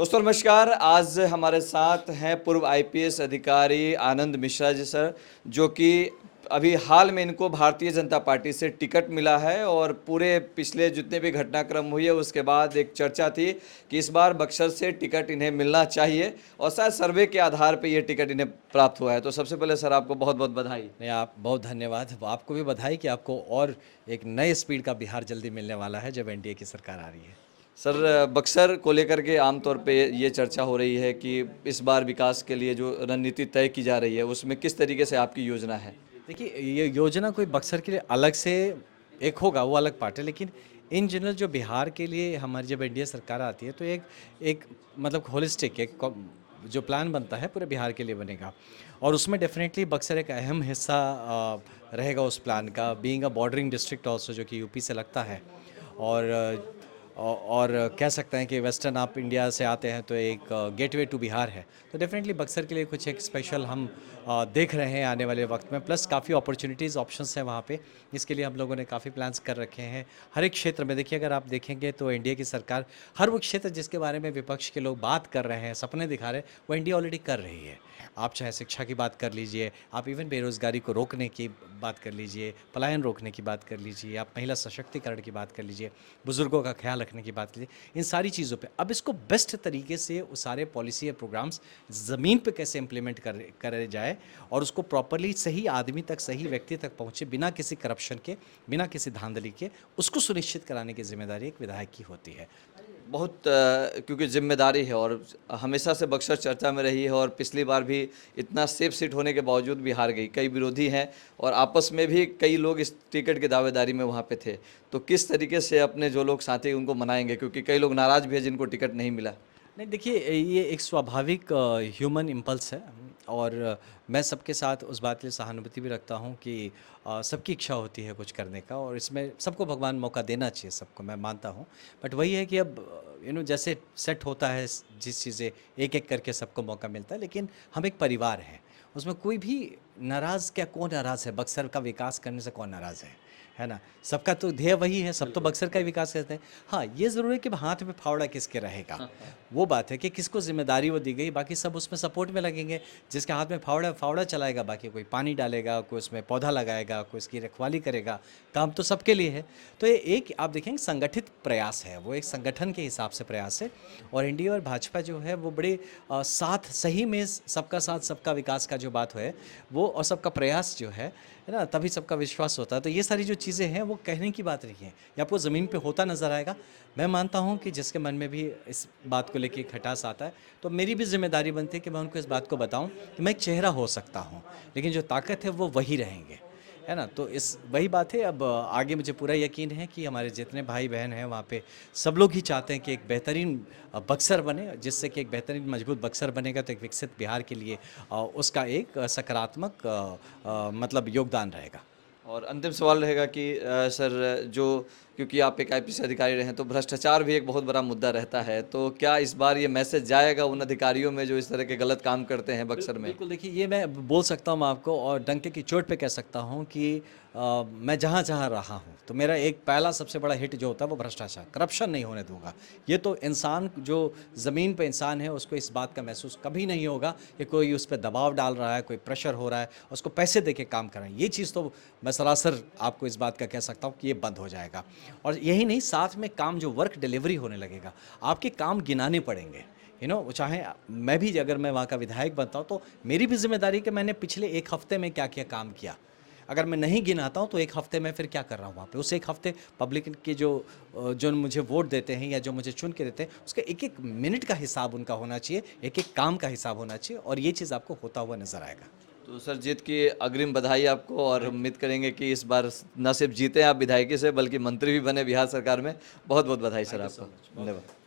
दोस्तों नमस्कार। आज हमारे साथ हैं पूर्व आईपीएस अधिकारी आनंद मिश्रा जी सर, जो कि अभी हाल में इनको भारतीय जनता पार्टी से टिकट मिला है और पूरे पिछले जितने भी घटनाक्रम हुई है उसके बाद एक चर्चा थी कि इस बार बक्सर से टिकट इन्हें मिलना चाहिए और शायद सर्वे के आधार पर ये टिकट इन्हें प्राप्त हुआ है। तो सबसे पहले सर आपको बहुत बहुत बधाई। नहीं, आप बहुत धन्यवाद। आपको भी बधाई कि आपको और एक नए स्पीड का बिहार जल्दी मिलने वाला है जब एनडीए की सरकार आ रही है। सर बक्सर को लेकर के आमतौर पे ये चर्चा हो रही है कि इस बार विकास के लिए जो रणनीति तय की जा रही है उसमें किस तरीके से आपकी योजना है। देखिए, ये योजना कोई बक्सर के लिए अलग से एक होगा, वो अलग पार्ट है, लेकिन इन जनरल जो बिहार के लिए हमारी जब एनडीए सरकार आती है तो एक एक मतलब होलिस्टिक जो प्लान बनता है पूरे बिहार के लिए बनेगा और उसमें डेफिनेटली बक्सर एक अहम हिस्सा रहेगा उस प्लान का, being a bordering district also, जो कि यूपी से लगता है। और और कह सकते हैं कि वेस्टर्न आप इंडिया से आते हैं तो एक गेटवे टू बिहार है। तो डेफिनेटली बक्सर के लिए कुछ एक स्पेशल हम देख रहे हैं आने वाले वक्त में, प्लस काफ़ी अपॉर्चुनिटीज़ ऑप्शंस हैं वहाँ पे। इसके लिए हम लोगों ने काफ़ी प्लान्स कर रखे हैं हर एक क्षेत्र में। देखिए, अगर आप देखेंगे तो एनडीए की सरकार हर वो क्षेत्र जिसके बारे में विपक्ष के लोग बात कर रहे हैं, सपने दिखा रहे हैं, वो एनडीए ऑलरेडी कर रही है। आप चाहे शिक्षा की बात कर लीजिए, आप इवन बेरोज़गारी को रोकने की बात कर लीजिए, पलायन रोकने की बात कर लीजिए, आप महिला सशक्तिकरण की बात कर लीजिए, बुज़ुर्गों का ख्याल रखने की बात कीजिए, इन सारी चीज़ों पे अब इसको बेस्ट तरीके से वो सारे पॉलिसी या प्रोग्राम्स ज़मीन पे कैसे इम्प्लीमेंट करे जाए और उसको प्रॉपरली सही आदमी तक, सही व्यक्ति तक पहुँचे, बिना किसी करप्शन के, बिना किसी धांधली के, उसको सुनिश्चित कराने की जिम्मेदारी एक विधायक की होती है। बहुत क्योंकि जिम्मेदारी है और हमेशा से बक्सर चर्चा में रही है और पिछली बार भी इतना सेफ सीट होने के बावजूद भी हार गई। कई विरोधी हैं और आपस में भी कई लोग इस टिकट की दावेदारी में वहाँ पे थे। तो किस तरीके से अपने जो लोग साथी उनको मनाएंगे, क्योंकि कई लोग नाराज़ भी हैं जिनको टिकट नहीं मिला। नहीं, देखिए, ये एक स्वाभाविक ह्यूमन इम्पल्स है और मैं सबके साथ उस बात के लिए सहानुभूति भी रखता हूँ कि सबकी इच्छा होती है कुछ करने का और इसमें सबको भगवान मौका देना चाहिए, सबको मैं मानता हूँ। बट वही है कि अब जैसे सेट होता है, जिस चीज़ें एक एक करके सबको मौका मिलता है, लेकिन हम एक परिवार हैं, उसमें कोई भी नाराज़, क्या कौन नाराज़ है? बक्सर का विकास करने से कौन नाराज़ है ना? सबका तो ध्येय वही है, सब तो बक्सर का ही विकास करते हैं। हाँ, ये ज़रूर है कि हाथ में फावड़ा किसके रहेगा, वो बात है कि किसको ज़िम्मेदारी वो दी गई, बाकी सब उसमें सपोर्ट में लगेंगे। जिसके हाथ में फावड़ा फावड़ा चलाएगा, बाकी कोई पानी डालेगा, कोई उसमें पौधा लगाएगा, कोई उसकी रखवाली करेगा, काम तो सबके लिए है। तो ये एक आप देखेंगे संगठित प्रयास है, वो एक संगठन के हिसाब से प्रयास है और एनडीए और भाजपा जो है वो बड़े साथ, सही में सबका साथ सबका विकास का जो बात है वो, और सबका प्रयास जो है ना, तभी सबका विश्वास होता है। तो ये सारी जो चीज़ें हैं वो कहने की बात नहीं है, ये आपको ज़मीन पे होता नज़र आएगा। मैं मानता हूँ कि जिसके मन में भी इस बात को लेके खटास आता है, तो मेरी भी जिम्मेदारी बनती है कि मैं उनको इस बात को बताऊँ कि मैं एक चेहरा हो सकता हूँ, लेकिन जो ताकत है वो वही रहेंगे, है ना? तो इस वही बात है। अब आगे मुझे पूरा यकीन है कि हमारे जितने भाई बहन हैं वहाँ पे सब लोग ही चाहते हैं कि एक बेहतरीन बक्सर बने, जिससे कि एक बेहतरीन मजबूत बक्सर बनेगा तो एक विकसित बिहार के लिए उसका एक सकारात्मक मतलब योगदान रहेगा। और अंतिम सवाल रहेगा कि सर जो, क्योंकि आप एक आईपीएस अधिकारी रहे हैं तो भ्रष्टाचार भी एक बहुत बड़ा मुद्दा रहता है, तो क्या इस बार ये मैसेज जाएगा उन अधिकारियों में जो इस तरह के गलत काम करते हैं बक्सर में। बिल्कुल, देखिए, ये मैं बोल सकता हूँ आपको और डंके की चोट पे कह सकता हूँ कि मैं जहाँ जहाँ रहा हूँ तो मेरा एक पहला सबसे बड़ा हिट जो होता है वो भ्रष्टाचार, करप्शन नहीं होने दूंगा। ये तो इंसान जो ज़मीन पे इंसान है उसको इस बात का महसूस कभी नहीं होगा कि कोई उस पर दबाव डाल रहा है, कोई प्रेशर हो रहा है, उसको पैसे दे के काम कर रहे हैं। ये चीज़ तो मैं सरासर आपको इस बात का कह सकता हूँ कि ये बंद हो जाएगा। और यही नहीं, साथ में काम जो वर्क डिलीवरी होने लगेगा, आपके काम गिनाने पड़ेंगे। चाहे मैं भी, अगर मैं वहाँ का विधायक बनता हूँ तो मेरी भी जिम्मेदारी कि मैंने पिछले एक हफ्ते में क्या क्या काम किया। अगर मैं नहीं गिनाता हूँ तो एक हफ्ते में फिर क्या कर रहा हूँ वहाँ पे, उस एक हफ्ते पब्लिक के जो मुझे वोट देते हैं या जो मुझे चुन के देते हैं, उसका एक एक मिनट का हिसाब उनका होना चाहिए, एक एक काम का हिसाब होना चाहिए, और ये चीज़ आपको होता हुआ नजर आएगा। तो सर जीत की अग्रिम बधाई आपको और उम्मीद करेंगे कि इस बार न सिर्फ जीते आप विधायकी से बल्कि मंत्री भी बने बिहार सरकार में। बहुत बहुत बधाई सर थैंक यू सो आपको। मच। धन्यवाद।